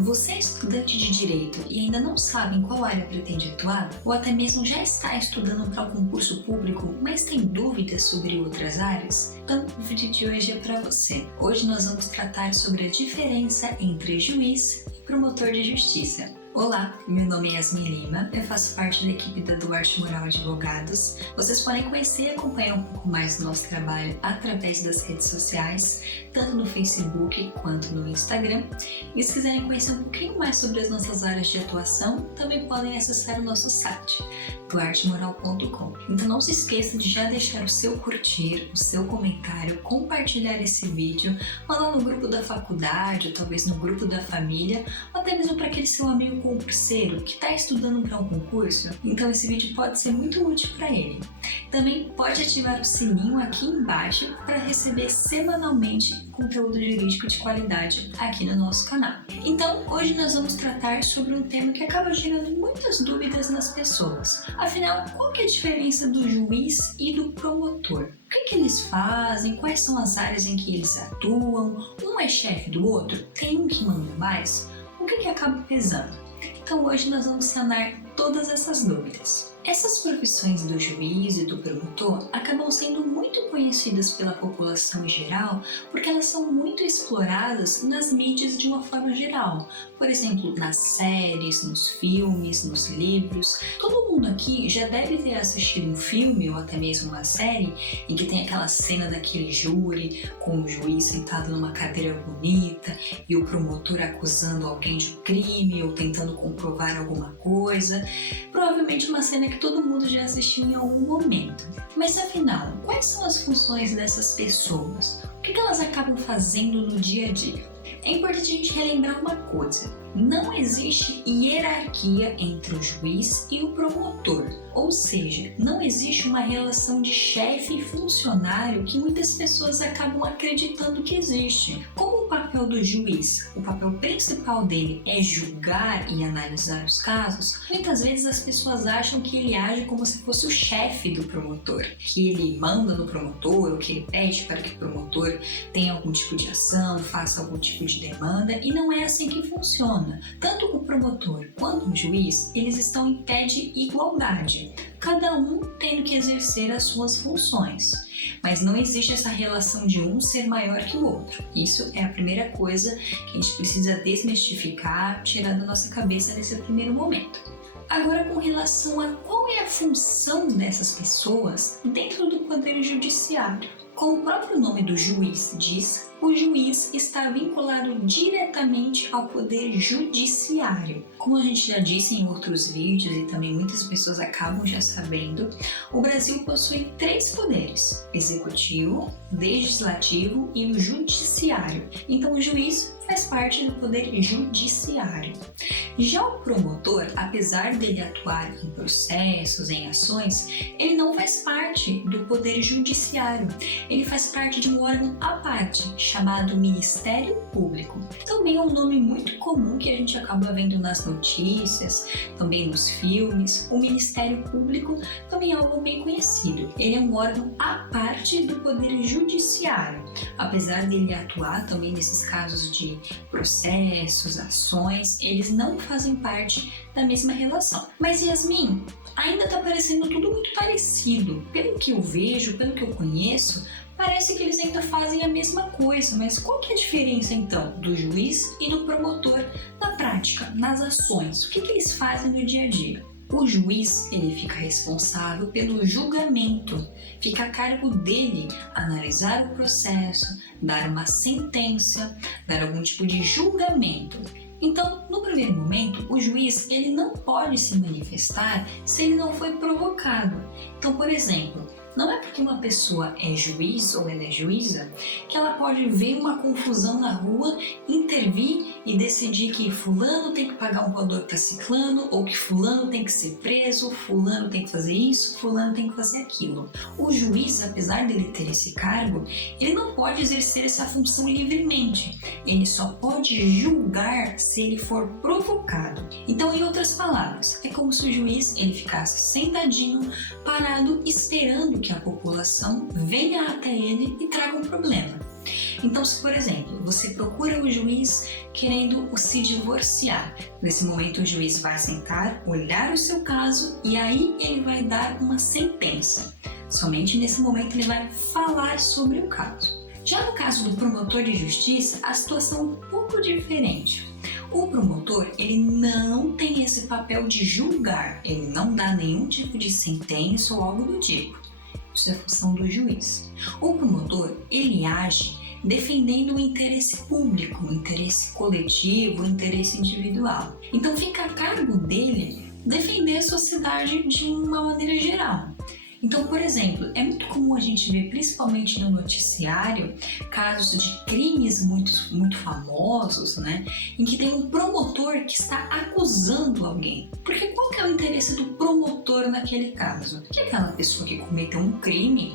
Você é estudante de Direito e ainda não sabe em qual área pretende atuar? Ou até mesmo já está estudando para um concurso público, mas tem dúvidas sobre outras áreas? Então o vídeo de hoje é para você. Hoje nós vamos tratar sobre a diferença entre juiz e promotor de justiça. Olá, meu nome é Yasmin Lima, eu faço parte da equipe da Duarte Moral Advogados. Vocês podem conhecer e acompanhar um pouco mais do nosso trabalho através das redes sociais, tanto no Facebook quanto no Instagram. E se quiserem conhecer um pouquinho mais sobre as nossas áreas de atuação, também podem acessar o nosso site, duartemoral.com. Então não se esqueça de já deixar o seu curtir, o seu comentário, compartilhar esse vídeo, mandar no grupo da faculdade, ou talvez no grupo da família, ou até mesmo para aquele seu amigo concurseiro que está estudando para um concurso. Então esse vídeo pode ser muito útil para ele. Também pode ativar o sininho aqui embaixo para receber semanalmente conteúdo jurídico de qualidade aqui no nosso canal. Então, hoje nós vamos tratar sobre um tema que acaba gerando muitas dúvidas nas pessoas. Afinal, qual que é a diferença do juiz e do promotor? O que eles fazem? Quais são as áreas em que eles atuam? Um é chefe do outro? Tem um que manda mais? O que acaba pesando? Então hoje nós vamos sanar todas essas dúvidas. Essas profissões do juiz e do promotor acabam sendo muito conhecidas pela população em geral porque elas são muito exploradas nas mídias de uma forma geral. Por exemplo, nas séries, nos filmes, nos livros. Todo mundo aqui já deve ter assistido um filme ou até mesmo uma série em que tem aquela cena daquele júri com o juiz sentado numa cadeira bonita e o promotor acusando alguém de um crime ou tentando comprovar alguma coisa. Provavelmente uma cena que todo mundo já assistiu em algum momento. Mas afinal, quais são as funções dessas pessoas? O que elas acabam fazendo no dia a dia? É importante a gente relembrar uma coisa: não existe hierarquia entre o juiz e o promotor, ou seja, não existe uma relação de chefe e funcionário que muitas pessoas acabam acreditando que existe. Como o papel do juiz, o papel principal dele é julgar e analisar os casos, muitas vezes as pessoas acham que ele age como se fosse o chefe do promotor, que ele manda no promotor ou que ele pede para que o promotor tenha algum tipo de ação, faça algum tipo de demanda, e não é assim que funciona. Tanto o promotor quanto o juiz, eles estão em pé de igualdade, cada um tendo que exercer as suas funções. Mas não existe essa relação de um ser maior que o outro. Isso é a primeira coisa que a gente precisa desmistificar, tirar da nossa cabeça nesse primeiro momento. Agora, com relação a qual é a função dessas pessoas dentro do Poder Judiciário. Como o próprio nome do juiz diz, o juiz está vinculado diretamente ao poder judiciário. Como a gente já disse em outros vídeos e também muitas pessoas acabam já sabendo, o Brasil possui 3 poderes: executivo, legislativo e o judiciário. Então o juiz faz parte do poder judiciário. Já o promotor, apesar dele atuar em processos, em ações, ele não faz parte do poder judiciário. Ele faz parte de um órgão à parte, chamado Ministério Público. Também é um nome muito comum que a gente acaba vendo nas notícias, também nos filmes. O Ministério Público também é algo bem conhecido. Ele é um órgão à parte do Poder Judiciário. Apesar dele atuar também nesses casos de processos, ações, eles não fazem parte da mesma relação. Mas Yasmin, ainda está parecendo tudo muito parecido. Pelo que eu vejo, pelo que eu conheço, parece que eles ainda fazem a mesma coisa, mas qual que é a diferença então do juiz e do promotor na prática, nas ações? O que eles fazem no dia a dia? O juiz, ele fica responsável pelo julgamento, fica a cargo dele analisar o processo, dar uma sentença, dar algum tipo de julgamento. Então, no primeiro momento, o juiz ele não pode se manifestar se ele não foi provocado. Então, por exemplo, não é porque uma pessoa é juiz ou ela é juíza que ela pode ver uma confusão na rua, intervir e decidir que fulano tem que pagar um valor para ciclano, ou que fulano tem que ser preso, fulano tem que fazer isso, fulano tem que fazer aquilo. O juiz, apesar dele ter esse cargo, ele não pode exercer essa função livremente. Ele só pode julgar se ele for provocado. Então, em outras palavras, é como se o juiz ele ficasse sentadinho, parado, esperando que a população venha até ele e traga um problema. Então, se por exemplo, você procura o juiz querendo se divorciar, nesse momento o juiz vai sentar, olhar o seu caso e aí ele vai dar uma sentença. Somente nesse momento ele vai falar sobre o caso. Já no caso do promotor de justiça, a situação é um pouco diferente. O promotor, ele não tem esse papel de julgar, ele não dá nenhum tipo de sentença ou algo do tipo. Isso é função do juiz. O promotor, ele age defendendo o interesse público, o interesse coletivo, o interesse individual. Então fica a cargo dele defender a sociedade de uma maneira geral. Então, por exemplo, é muito comum a gente ver, principalmente no noticiário, casos de crimes muito famosos, né? Em que tem um promotor que está acusando alguém. Porque qual que é o interesse do promotor naquele caso? Que aquela pessoa que cometeu um crime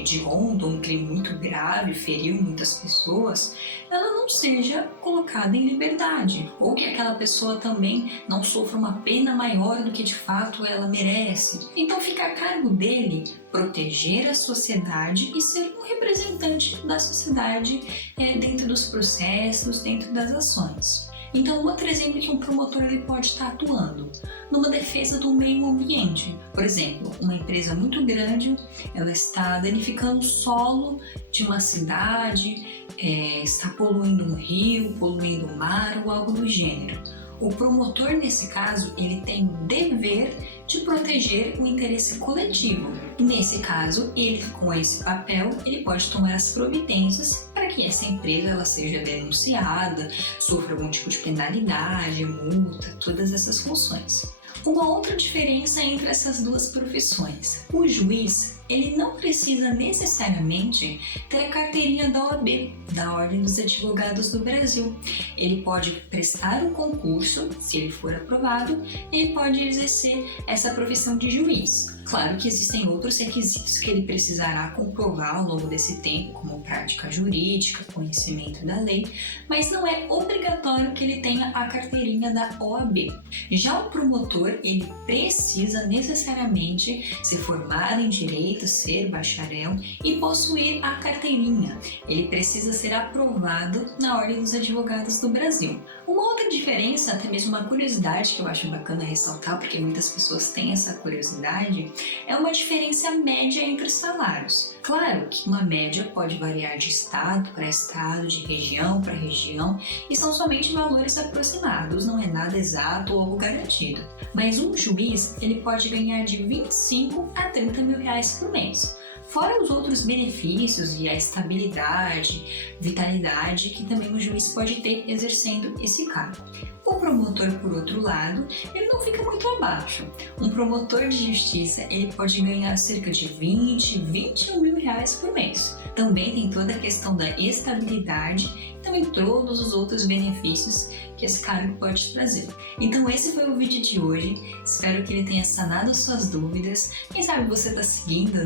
hediondo, um crime muito grave, feriu muitas pessoas, ela não seja colocada em liberdade. Ou que aquela pessoa também não sofra uma pena maior do que de fato ela merece. Então fica a cargo dele proteger a sociedade e ser um representante da sociedade dentro dos processos, dentro das ações. Então, outro exemplo é que um promotor ele pode estar atuando numa defesa do meio ambiente. Por exemplo, uma empresa muito grande, ela está danificando o solo de uma cidade, está poluindo um rio, poluindo o mar ou algo do gênero. O promotor, nesse caso, ele tem o dever de proteger o interesse coletivo. E nesse caso, ele, com esse papel, ele pode tomar as providências para que essa empresa ela seja denunciada, sofra algum tipo de penalidade, multa, todas essas funções. Uma outra diferença entre essas duas profissões. O juiz, ele não precisa necessariamente ter a carteirinha da OAB, da Ordem dos Advogados do Brasil. Ele pode prestar um concurso, se ele for aprovado, ele pode exercer essa profissão de juiz. Claro que existem outros requisitos que ele precisará comprovar ao longo desse tempo, como prática jurídica, conhecimento da lei, mas não é obrigatório que ele tenha a carteirinha da OAB. Já o promotor, ele precisa necessariamente ser formado em direito, ser bacharel e possuir a carteirinha. Ele precisa ser aprovado na Ordem dos Advogados do Brasil. Uma outra diferença, até mesmo uma curiosidade que eu acho bacana ressaltar, porque muitas pessoas têm essa curiosidade, é uma diferença média entre os salários. Claro que uma média pode variar de estado para estado, de região para região, e são somente valores aproximados, não é nada exato ou algo garantido. Mas um juiz, ele pode ganhar de 25 a 30 mil reais por mês. Fora os outros benefícios e a estabilidade, vitalidade que também o juiz pode ter exercendo esse cargo. O promotor, por outro lado, ele não fica muito abaixo. Um promotor de justiça, ele pode ganhar cerca de 21 mil reais por mês. Também tem toda a questão da estabilidade e também todos os outros benefícios que esse cargo pode trazer. Então esse foi o vídeo de hoje, espero que ele tenha sanado suas dúvidas. Quem sabe você está seguindo,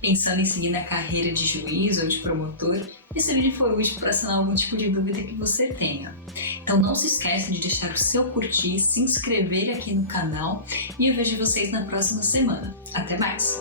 pensando em seguir na carreira de juiz ou de promotor, esse vídeo foi útil para sanar algum tipo de dúvida que você tenha. Então não se esqueça de deixar o seu curtir, se inscrever aqui no canal e eu vejo vocês na próxima semana. Até mais!